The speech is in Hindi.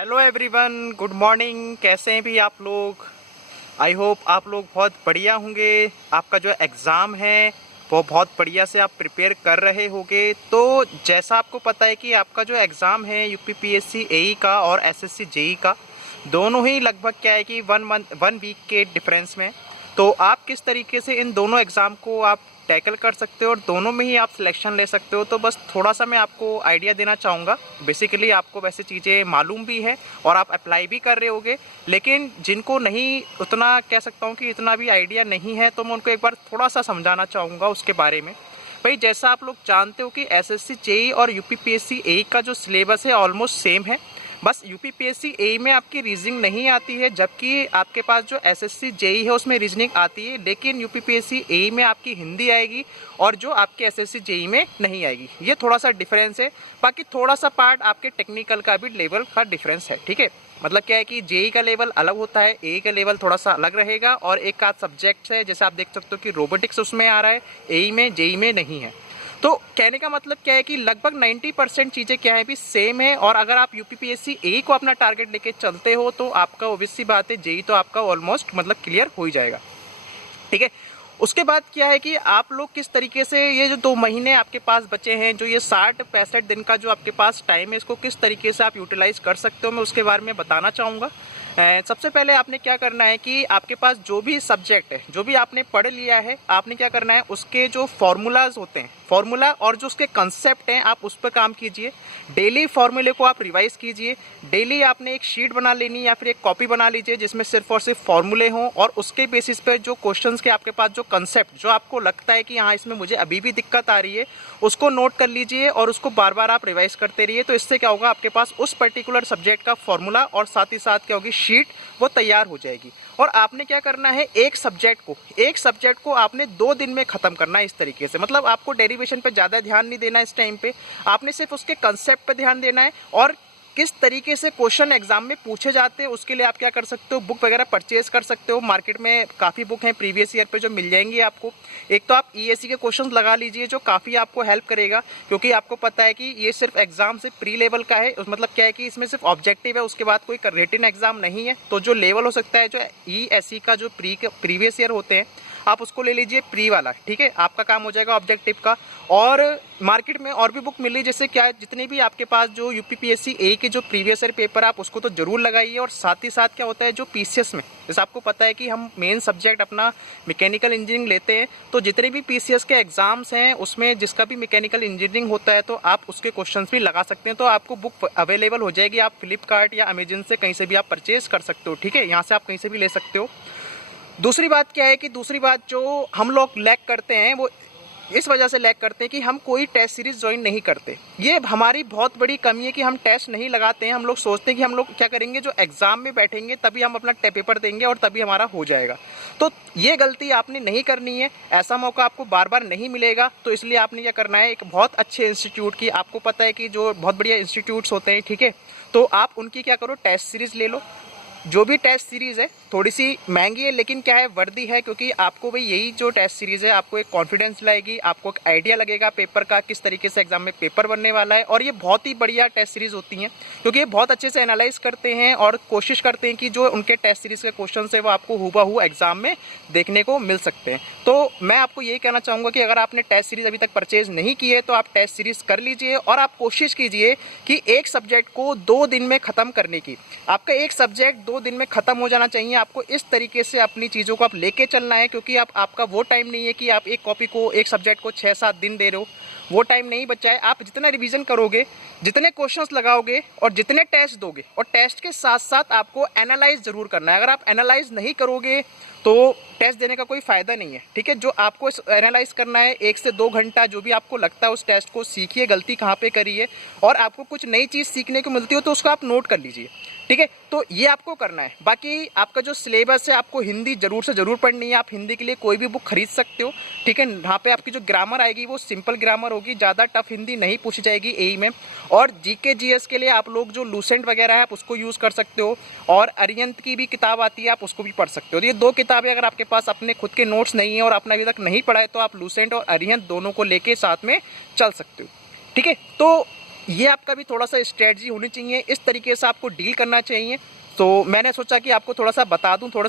Hello everyone, good morning. कैसे हैं भी आप लोग? आई होप आप लोग बहुत बढ़िया होंगे। आपका जो एग्ज़ाम है वो बहुत बढ़िया से आप प्रिपेयर कर रहे होंगे। तो जैसा आपको पता है कि आपका जो एग्ज़ाम है यूपीपीएससी एई का और एसएससी जेई का, दोनों ही लगभग क्या है कि 1 वीक के डिफरेंस में। तो आप किस तरीके से इन दोनों एग्ज़ाम को आप टैकल कर सकते हो और दोनों में ही आप सिलेक्शन ले सकते हो। तो बस थोड़ा सा मैं आपको आइडिया देना चाहूँगा। बेसिकली आपको वैसे चीज़ें मालूम भी है और आप अप्लाई भी कर रहे होगे, लेकिन जिनको नहीं उतना कह सकता हूँ कि इतना भी आइडिया नहीं है, तो मैं उनको एक बार थोड़ा सा समझाना चाहूँगा उसके बारे में। भाई, जैसा आप लोग जानते हो कि एसएससी जेई और यूपीपीएससी एई का जो सिलेबस है ऑलमोस्ट सेम है। बस यूपीपीएससी एई में आपकी रीजनिंग नहीं आती है, जबकि आपके पास जो एसएससी जेई है उसमें रीजनिंग आती है, लेकिन यूपीपीएससी एई में आपकी हिंदी आएगी और जो आपके एसएससी जेई में नहीं आएगी। ये थोड़ा सा डिफरेंस है। बाकी थोड़ा सा पार्ट आपके टेक्निकल का भी लेवल का डिफरेंस है, ठीक है। मतलब क्या है कि जेई का लेवल अलग होता है, एई का लेवल थोड़ा सा अलग रहेगा और एक आध सब्जेक्ट है, जैसे आप देख सकते हो कि रोबोटिक्स उसमें आ रहा है, एई में, जेई में नहीं है। तो कहने का मतलब क्या है कि लगभग 90% चीज़ें क्या है भी सेम है। और अगर आप यूपीपीएससी एई को अपना टारगेट लेके चलते हो तो आपका ऑब्वियस सी बात है जेई तो आपका ऑलमोस्ट मतलब क्लियर हो ही जाएगा, ठीक है। उसके बाद क्या है कि आप लोग किस तरीके से ये जो 2 महीने आपके पास बचे हैं, जो ये 60-65 दिन का जो आपके पास टाइम है, इसको किस तरीके से आप यूटिलाइज कर सकते हो, मैं उसके बारे में बताना चाहूँगा। सबसे पहले आपने क्या करना है कि आपके पास जो भी सब्जेक्ट है, जो भी आपने पढ़ लिया है, आपने क्या करना है उसके जो फॉर्मूलाज होते हैं, फॉर्मूला और जो उसके कंसेप्ट हैं, आप उस पर काम कीजिए। डेली फॉर्मूले को आप रिवाइज कीजिए। डेली आपने एक शीट बना लेनी या फिर एक कॉपी बना लीजिए जिसमें सिर्फ और सिर्फ फॉर्मूले हों, और उसके बेसिस पे जो क्वेश्चंस के आपके पास जो कंसेप्ट जो आपको लगता है कि हाँ इसमें मुझे अभी भी दिक्कत आ रही है, उसको नोट कर लीजिए और उसको बार बार आप रिवाइज करते रहिए। तो इससे क्या होगा, आपके पास उस पर्टिकुलर सब्जेक्ट का फॉर्मूला और साथ ही साथ क्या होगी, शीट वो तैयार हो जाएगी। और आपने क्या करना है, एक सब्जेक्ट को आपने 2 दिन में खत्म करना है। इस तरीके से मतलब आपको डेरिवेशन पे ज़्यादा ध्यान नहीं देना है इस टाइम पे, आपने सिर्फ उसके कंसेप्ट पे ध्यान देना है। और किस तरीके से क्वेश्चन एग्जाम में पूछे जाते हैं उसके लिए आप क्या कर सकते हो, बुक वगैरह परचेज कर सकते हो। मार्केट में काफ़ी बुक हैं प्रीवियस ईयर पे जो मिल जाएंगी आपको। एक तो आप ईएससी के क्वेश्चंस लगा लीजिए जो काफ़ी आपको हेल्प करेगा, क्योंकि आपको पता है कि ये सिर्फ एग्जाम से प्री लेवल का है। मतलब क्या है कि इसमें सिर्फ ऑब्जेक्टिव है, उसके बाद कोई रिटन एग्जाम नहीं है। तो जो लेवल हो सकता है, जो ईएससी का जो प्रीवियस ईयर होते हैं, आप उसको ले लीजिए प्री वाला, ठीक है। आपका काम हो जाएगा ऑब्जेक्टिव का। और मार्केट में और भी बुक मिल रही है, जैसे क्या जितने भी आपके पास जो यूपीपीएससी ए के जो प्रीवियस ईयर पेपर, आप उसको तो जरूर लगाइए। और साथ ही साथ क्या होता है, जो पीसीएस में, जैसे आपको पता है कि हम मेन सब्जेक्ट अपना मैकेनिकल इंजीनियरिंग लेते हैं, तो जितने भी पीसीएस के एग्जाम्स हैं उसमें जिसका भी मैकेनिकल इंजीनियरिंग होता है, तो आप उसके क्वेश्चन भी लगा सकते हैं। तो आपको बुक अवेलेबल हो जाएगी, आप फ्लिपकार्ट या अमेजन से कहीं से भी आप परचेज कर सकते हो, ठीक है। यहाँ से आप कहीं से भी ले सकते हो। दूसरी बात क्या है कि दूसरी बात जो हम लोग लैक करते हैं, वो इस वजह से लैक करते हैं कि हम कोई टेस्ट सीरीज ज्वाइन नहीं करते। ये हमारी बहुत बड़ी कमी है कि हम टेस्ट नहीं लगाते हैं। हम लोग सोचते हैं कि हम लोग क्या करेंगे, जो एग्जाम में बैठेंगे तभी हम अपना पेपर देंगे और तभी हमारा हो जाएगा। तो ये गलती आपने नहीं करनी है, ऐसा मौका आपको बार बार नहीं मिलेगा। तो इसलिए आपने क्या करना है, एक बहुत अच्छे इंस्टीट्यूट की, आपको पता है कि जो बहुत बढ़िया इंस्टीट्यूट्स होते हैं, ठीक है, तो आप उनकी क्या करो, टेस्ट सीरीज ले लो। जो भी टेस्ट सीरीज है थोड़ी सी महंगी है, लेकिन क्या है, वर्दी है, क्योंकि आपको भाई यही जो टेस्ट सीरीज है आपको एक कॉन्फिडेंस लाएगी, आपको एक आइडिया लगेगा पेपर का, किस तरीके से एग्जाम में पेपर बनने वाला है। और ये बहुत ही बढ़िया टेस्ट सीरीज होती हैं, क्योंकि ये बहुत अच्छे से एनालाइज करते हैं और कोशिश करते हैं कि जो उनके टेस्ट सीरीज के क्वेश्चन है वो आपको हूबहू एग्जाम में देखने को मिल सकते हैं। तो मैं आपको यही कहना चाहूँगा कि अगर आपने टेस्ट सीरीज अभी तक परचेज नहीं की है तो आप टेस्ट सीरीज कर लीजिए। और आप कोशिश कीजिए कि एक सब्जेक्ट को 2 दिन में ख़त्म करने की। आपका एक सब्जेक्ट 2 दिन में ख़त्म हो जाना चाहिए। आपको इस तरीके से अपनी चीज़ों को आप लेके चलना है, क्योंकि आपका वो टाइम नहीं है कि आप एक कॉपी को, एक सब्जेक्ट को 6-7 दिन दे रहे हो, वो टाइम नहीं बचा है। आप जितना रिवीजन करोगे, जितने क्वेश्चंस लगाओगे और जितने टेस्ट दोगे, और टेस्ट के साथ साथ आपको एनालाइज ज़रूर करना है। अगर आप एनालाइज नहीं करोगे तो टेस्ट देने का कोई फ़ायदा नहीं है, ठीक है। जो आपको एनालाइज करना है 1 से 2 घंटा, जो भी आपको लगता है उस टेस्ट को सीखिए, गलती कहाँ पे करी है, और आपको कुछ नई चीज़ सीखने को मिलती हो तो उसको आप नोट कर लीजिए, ठीक है। तो ये आपको करना है। बाकी आपका जो सिलेबस है, आपको हिंदी जरूर से ज़रूर पढ़नी है। आप हिंदी के लिए कोई भी बुक खरीद सकते हो, ठीक है। यहाँ पे आपकी जो ग्रामर आएगी वो सिंपल ग्रामर होगी, ज़्यादा टफ हिंदी नहीं पूछी जाएगी एई में। और जीके जीएस के लिए आप लोग जो लूसेंट वगैरह है आप उसको यूज़ कर सकते हो, और अरिहंत की भी किताब आती है, आप उसको भी पढ़ सकते हो। तो ये 2 किताबें अगर आपके पास अपने खुद के नोट्स नहीं है और आपने अभी तक नहीं पढ़ा है, तो आप लूसेंट और अरिहंत दोनों को लेके साथ में चल सकते हो, ठीक है। तो ये आपका भी थोड़ा सा स्ट्रेटजी होनी चाहिए, इस तरीके से आपको डील करना चाहिए। तो मैंने सोचा कि आपको थोड़ा सा बता दूं, थोड़ा सा